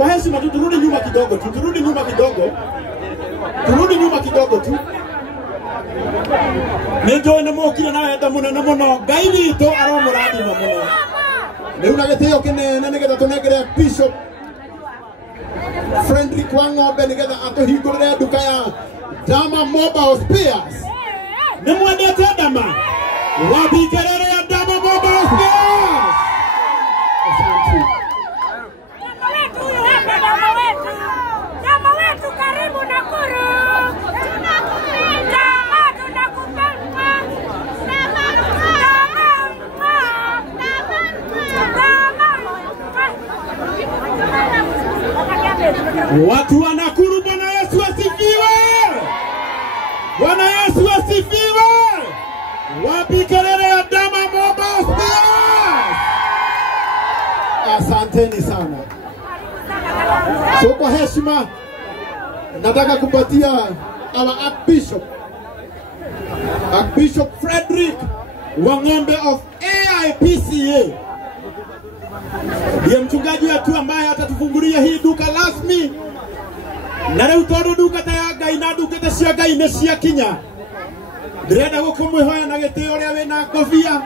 kwa heshima tu turudi nyuma kidogo tu. Turudi nyuma kidogo tu. Ndio ina mokira na enda muno gaini to aro muradi muno. Leo na geteo kene ngetha tunegere Bishop Frederick Wang'ombe nigetha atuhingurire duka ya Dama Mobile Spares. Nimwendete Dama. Wabikerere ya Dama Mobile Spares. Asante. Dama wetu karibu Nakuru. Watu wa Nakuru, Bwana Yesu asifiwe! Bwana Yesu asifiwe! Wapi kelele ya Dama Mobile Spares? Asanteni sana. So kwa heshima nataka kupatia our Archbishop Frederick Wang'ombe of AIPCA. Ndiye mchungaji wetu ambaye atatufungulia hii duka rasmi. Na leo toro duka ta Ngai na duka ta cia Ngai ne cia kinya. Ndirenda gukumwihoya na gitio ria wina ngofia.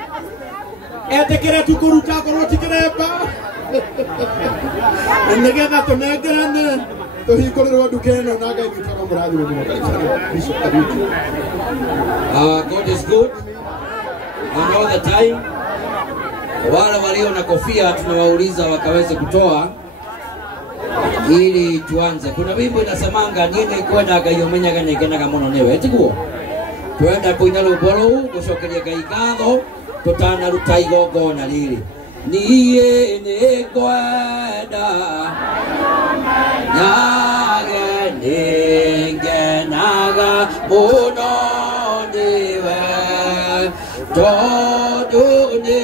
Etekere tu kuruta korwo tikiremba. Nigetha tunengerane tuhingũrĩrwo duka ĩno na Ngai witagwo mũrathime mũno. God is good and all the time. Wale walio na kofia tunawauliza wakaweze kutoa ili tuanze. Kuna wimbo inasemanga nini kwenda Ngai omenyaga negenaga muno niwe tiguo. Twenda kuina ruboro gucokeria Ngai ngatho tutana ruta igongona riri. Niĩ nĩ kwenda nyage nĩngenaga mũno niwe tondũ nĩ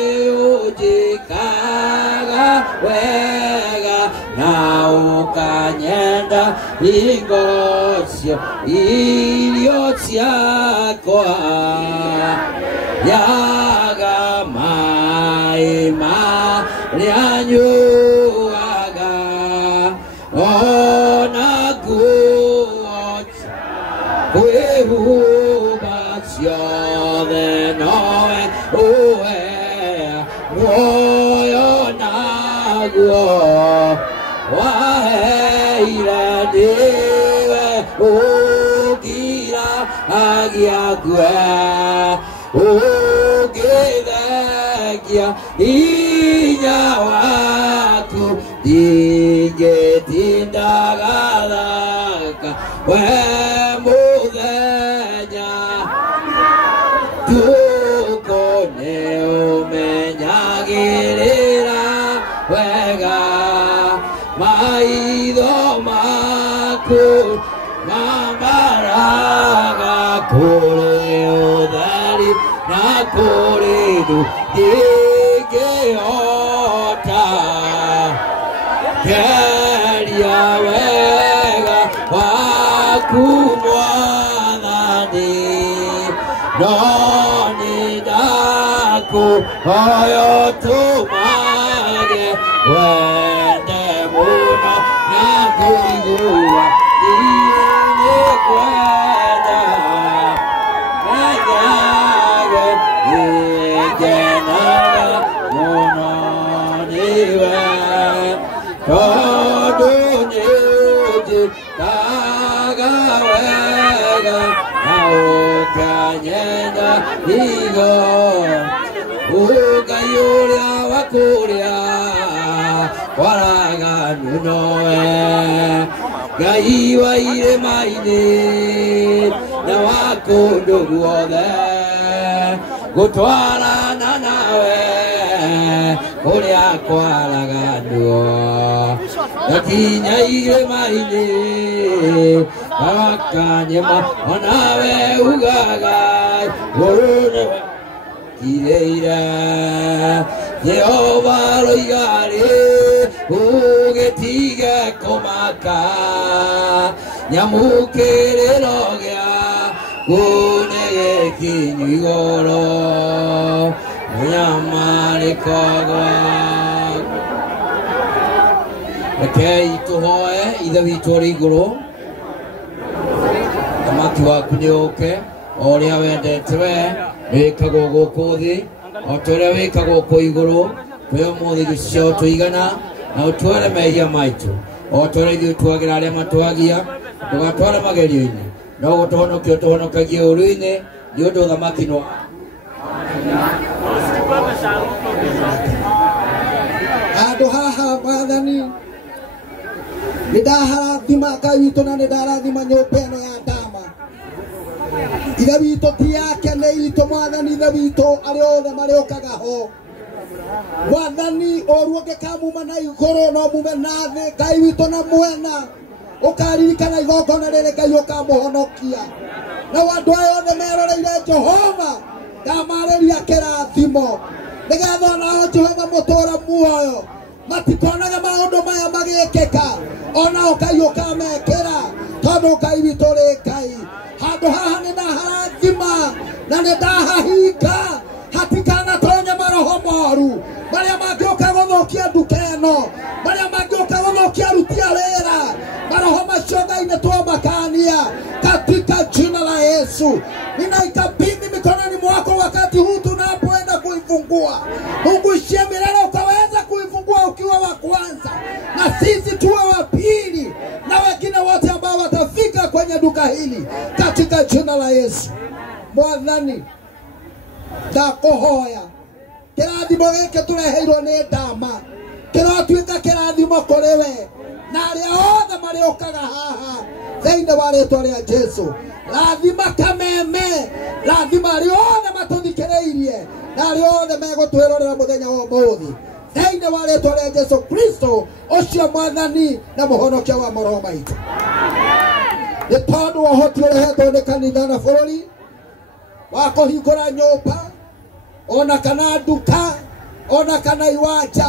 ũnjĩkaga wega na ũkanyenda hingo cio irio ciakwa yaga maĩ marĩa nyuaga ona nguo kwĩhumba ciothe nowe uwe muoyo naguo waheire ndiwe ũngiragia kwe ũngĩthengia hinya waku ndingĩtindaga thaka we mũthenya tuko nĩ ũmenyagĩrĩra wega maitho maku mamaraga kũrĩ ũtheri na kũrĩ ndu ndingĩhota keria wega waku Mwathani no nĩndakũhoya ũtũmage wende mũno na kũigua nĩ kwenda menyage nĩngenaga mũno niwe tondũ nĩũnjĩkaga wega na ũkanyenda higo Ngai ũrĩa wa kũrĩa kwaraganu nowe Ngai wa irĩma-inĩ na wa kũndũ guothe gũtwarana nawe kũrĩa kwaraganuo gakinya irĩma-inĩ gakanyema onawe ugaga gũrũne kireira Jehova roigari ugetige komaka nyamukĩrĩro gĩa kunege kinyu igũrũ mũnyamarĩko gwaku rekei tuhoe ithe witũ ũrĩ igũrũ thamaki waku nĩ ũke o ũrĩa wendete we wĩkagwo gũkũ thĩ o ta ũrĩa wĩkagwo kũ igũrũ twe ũmũthĩ gĩcio tũigana na ũtware mehia maitũ o ta ũrĩa ithuĩ twagĩra arĩa matwagia ndũgatware magerio-inĩ no gũtũhonokia ũtũhonokagie ũũru-inĩ nĩ ũndũ thamaki no handũ haha Mwathani nĩ ndaharathima Ngai witũ na nĩ ndarathima nyũmba ĩno ya Ndama. Ithe witũ ti yake nĩ itũ Mwathani, ithe witũ arĩ othe marĩũkaga ho. Mwathani ũru ũngĩkamuma na igũrũ no mume na thĩ, Ngai witũ na mwena ũkaririkana igongona rĩrĩ Ngai ũkamũhonokia. Na andũ aya othe meroreire Jehova ndamarĩria kĩrathimo nĩgetha onao Jehova mũtũũra muoyo matikonaga maũndũ maya magĩkĩka, onao Ngai ũkamekĩra tondũ Ngai witũ rĩ Ngai. Handũ haha nĩ ndaharathima na nĩ ndahahinga hatikanatonya maroho moru marĩa mangĩũka gũthũkia nduka ĩno, marĩa mangĩũka gũthũkia aruti a wĩra. Maroho macio Ngai nĩtwamakania katika jina la Yesu. Ninaikabidhi mikononi mwako wakati huu tunapoenda kuifungua. Mungu ishie milele ukaweza kuifungua ukiwa wa kwanza na sisi tuwe wa pili na wengine wote ambao watafika kwenye duka hili katika jina la Yesu. Mwathani ndakuhoya kĩrathimo gĩkĩ tũreheirwo nĩ Ndama kĩrotuĩka kĩrathimo kũrĩ we na arĩa othe marĩũkaga haha thĩinĩ wa rĩĩtwa rĩa Jesũ. Rathima Kameme, rathima arĩa othe matũthikĩrĩirie na arĩa othe megũtwĩrorera mũthenya wa ũmũthĩ thĩinĩ wa rĩĩtwa rĩa Jesũ Kristo ũcio Mwathani na mũhonokia wa maroho maitũ. Nĩ tondũ wa ũhoti ũrehetwo nĩ kanitha na bũrũri wa kũhingũra nyũmba ona kana nduka ona kana iwanja,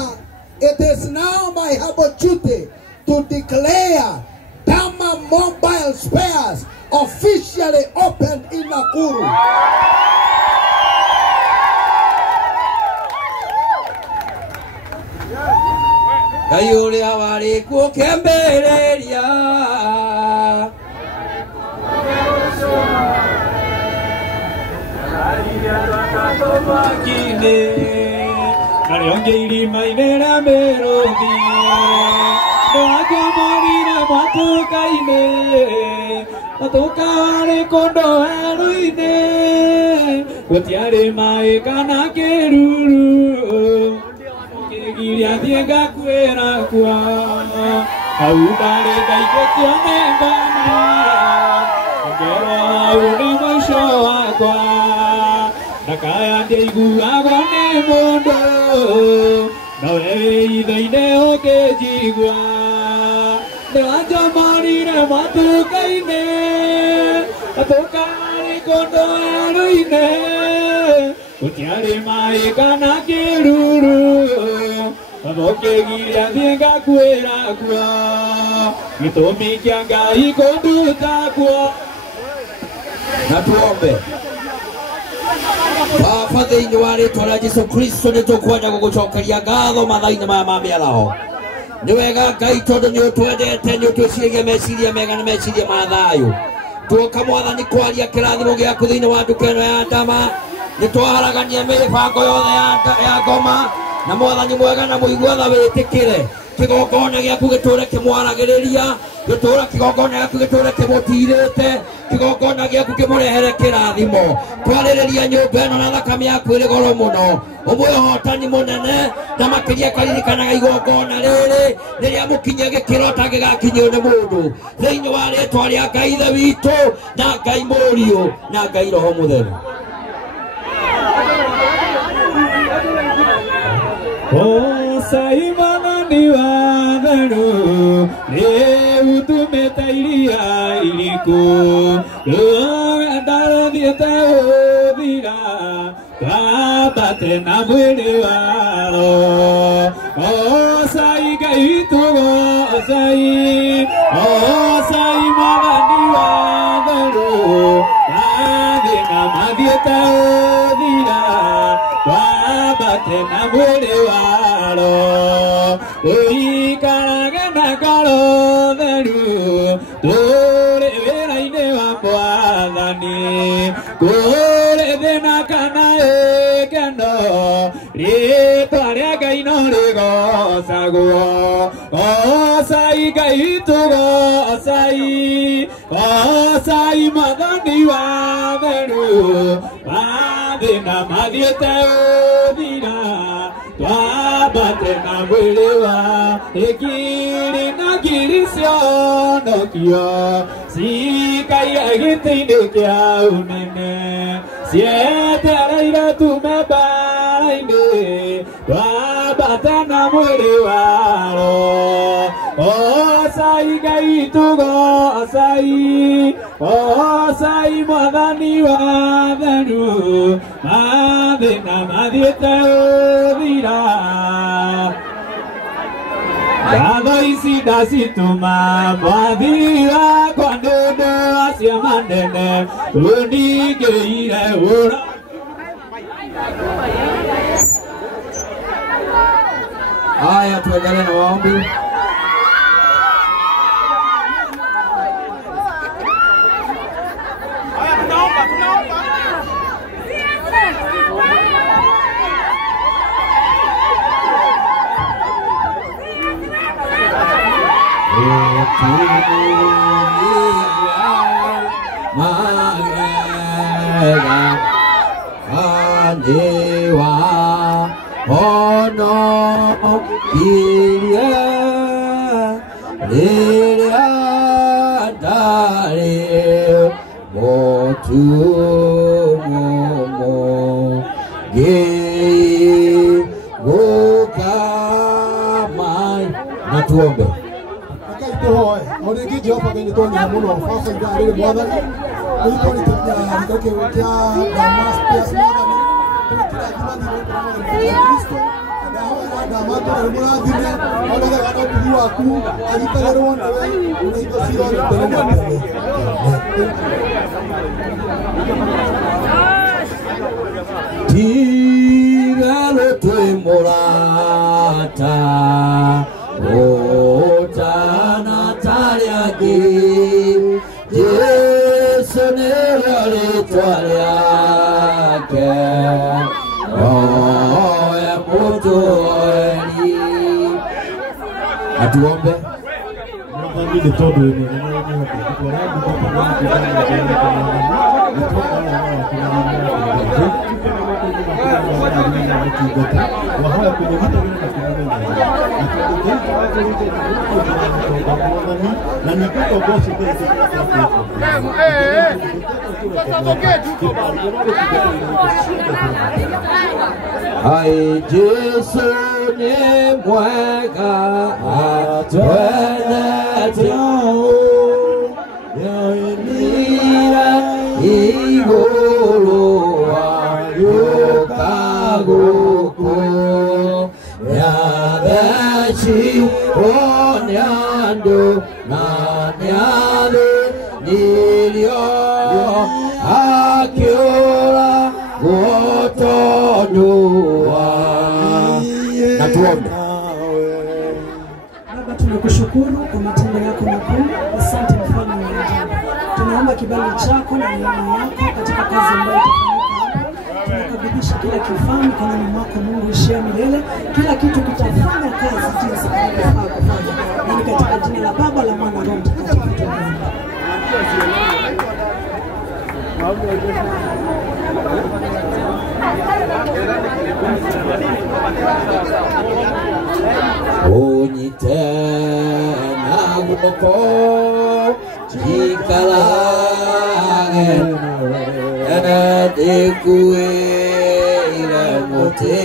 it is now my humble duty to declare Ndama Mobile Spares officially opened in Nakuru. Ngai ũrĩa warĩ kuo kĩambĩrĩria Karionge irima-inĩ rĩa mĩrũthi ndwangĩamorire mwatũka-inĩ matũka harĩ kũndũ werũ-inĩ gũtiarĩ maĩ kana kĩruru kĩgiria thiĩ ngakuĩra kwa hau ndarĩ ndaikĩtio nĩ ngoma ngero hau nĩ mũico wakwa ndakaya ndĩiguagwo nĩ mũndũ nowe ithe-inĩ ũkĩnjigua nĩwanjomorire matũka-inĩ matũka harĩ kũndũ werũ-inĩ gũtiarĩ maĩ kana kĩruru ũkĩgiria thiĩ ngakuĩra kuo gĩtũmi kĩa Ngai kũnduta kuo. na tuombe. Baba thĩinĩ wa rĩĩtwa rĩa Jesũ Kristo nĩ tũkwenda gũgũcokeria ngatho mathaa-inĩ maya ma mĩaraho. Nĩ wega Ngai tondũ nĩ ũtwendete, nĩ ũtwĩciragia meciria mega na meciria ma thayũ. Tuoka Mwathani kwaria kĩrathimo gĩaku thĩinĩ wa nduka ĩno ya Ndama. Nĩ twaharagania mĩbango yothe ya ngoma na Mwathani mwega na mũigua tha wĩtĩkĩre kĩgongona gĩaku gĩtũũre kĩmwaragĩrĩria, gĩtũũre kĩgongona gĩaku gĩtũũre kĩmũtirĩte, kĩgongona gĩaku kĩmũrehere kĩrathimo. Twarĩrĩria nyũmba ĩno na thakame yaku ĩrĩ goro mũno, ũmwe ũhotani mũnene na makĩria karirikanaga igongona rĩrĩ rĩrĩa mũkinye gĩkĩro tangĩgakinyio nĩ mũndũ thĩinĩ wa rĩĩtwa rĩa Ngai ithe witũ na Ngai Mũriũ na Ngai Roho Mũtheru. Saimana ni wadharu leo tumeta iria iliku ndaro thiete uthira twambate na mwĩrĩ waro Sai Ngai tũgocai Saimana ni wadharu mathĩna mathiĩte ũthira twambate na mwĩrĩ waro tũikarage na ngoro theru tũrĩ wĩra-inĩ wa Mwathani kũrĩ thĩna kana ĩkeno rĩĩtwa rĩa Ngai no rĩgocagwo gocai Ngai witũ gocai gocai Mwathani wa theru mathĩna mathiĩte ũthira twambate na mwĩrĩ wa ĩkiri na ngiri cionokio cikaire gĩtĩ-inĩ kĩa ũnene cietereire tume mbara-inĩ twambate na mwĩrĩ waro gocai Ngai witũ gocai gocai Mwathani wa theru mathĩna mathiĩte ũthira ngatho ici ndacitũma Mwathi wakwa nĩ ũndũ wa ciama nene ũningĩire ũra Haya, tuendelee na maombi. Tuombe. Tiralo tuimurata Otana taliaki Yesu nilali twaliake Oya mutu oeli Atuombe Ai Yesu ni mwega atwenetio Yoinia iguru ayuka guku Yadeshi onyandu na nyale nilio akiora gotonua na tuombe. Baba, tunakushukuru kwa matendo yako makuu. Asante mfalme wa ajabu. Tunaomba kibali chako na neema yako katika kazi ambayo itafanyika hapa. Tunakabidhisha kila kifaa mikononi mwako Mungu ishia milele. Kila kitu kitafanya kazi jinsi kinavyofaa kufanya. Na ni katika jina la Baba, la Mwana na Roho Mtakatifu tunaomba. Unyite na guoko chikalage edikuire muti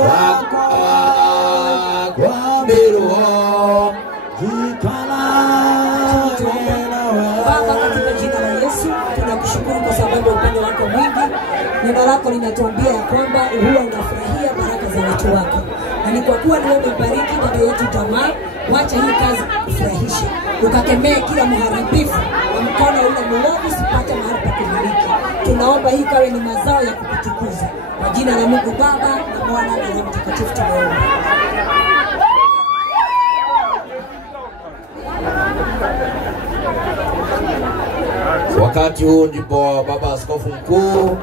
wakwa kwambirwo chikalage. Baba, katika jina la Yesu tunakushukuru kwa sababu upendo wako mwingi. Neno lako linatuambia ya kwamba huwa unafurahia baraka za watu wako. Na ni kwa kuwa ni wewe umebariki dada yetu Tamaa, wacha hii kazi kufurahisha. Ukakemee kila mharibifu wa mkono ule mwovu usipate mahali pa kumiliki. Tunaomba hii kawe ni mazao ya kukutukuza. Kwa jina la Mungu Baba na Mwana na Roho Mtakatifu tunaomba. wakati huu ndipo baba askofu mkuu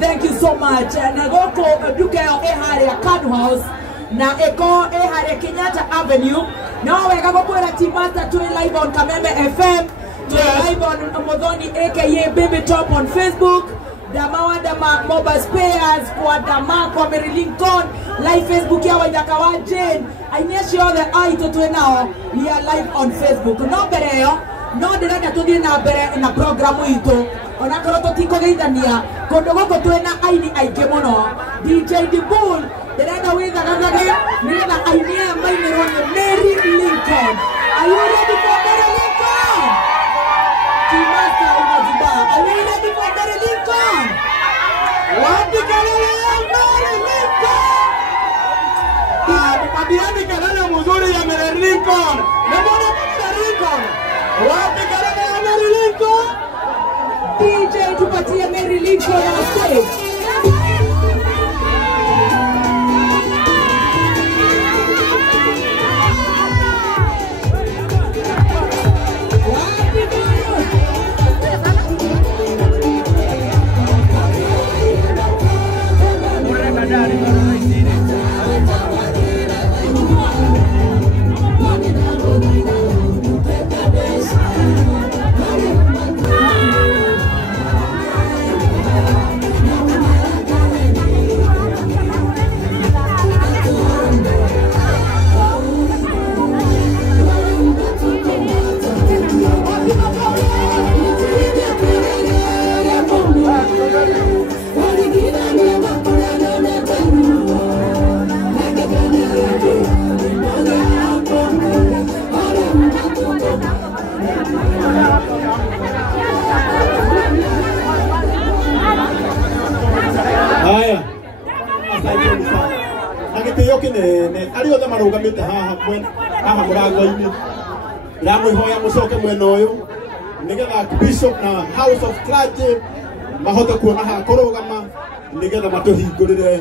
thank you so much. Na goko duka yo ehare Card House na eko ehare Kenyatta Avenue. Na wega gokwera timata tu live on Kamembe FM, tu live on Modoni aka Baby Top on Facebook. Dama mobile spares kwa dama kwa Mary Lincoln live Facebook ya wajakawa Jane. I need sure that I to now we are live on Facebook. No bereo no direct to na bere na programu ito. Ona koroto tiko geidania kondo goko twena aini aige muno DJ The Bull derenda witha gagage nira ainia maine ronye Mary Lincoln. Are you ready for Mary Lincoln? Timasa unaziba. Are you ready for Mary Lincoln? Wapi kelele ya Mary Lincoln? Madiani kelele mzuri ya Mary Lincoln. Mbona Mary Lincoln? Wapi kelele ya Mary Lincoln? DJ tupatie Mary Haya. Asante sana. Agitio kinene ari othe marugamite haha murango-ini ndamwihoya mucoke mwena uyu nigetha bishop na house of clergy mahote kuona ha kurugama nigetha matuhingurire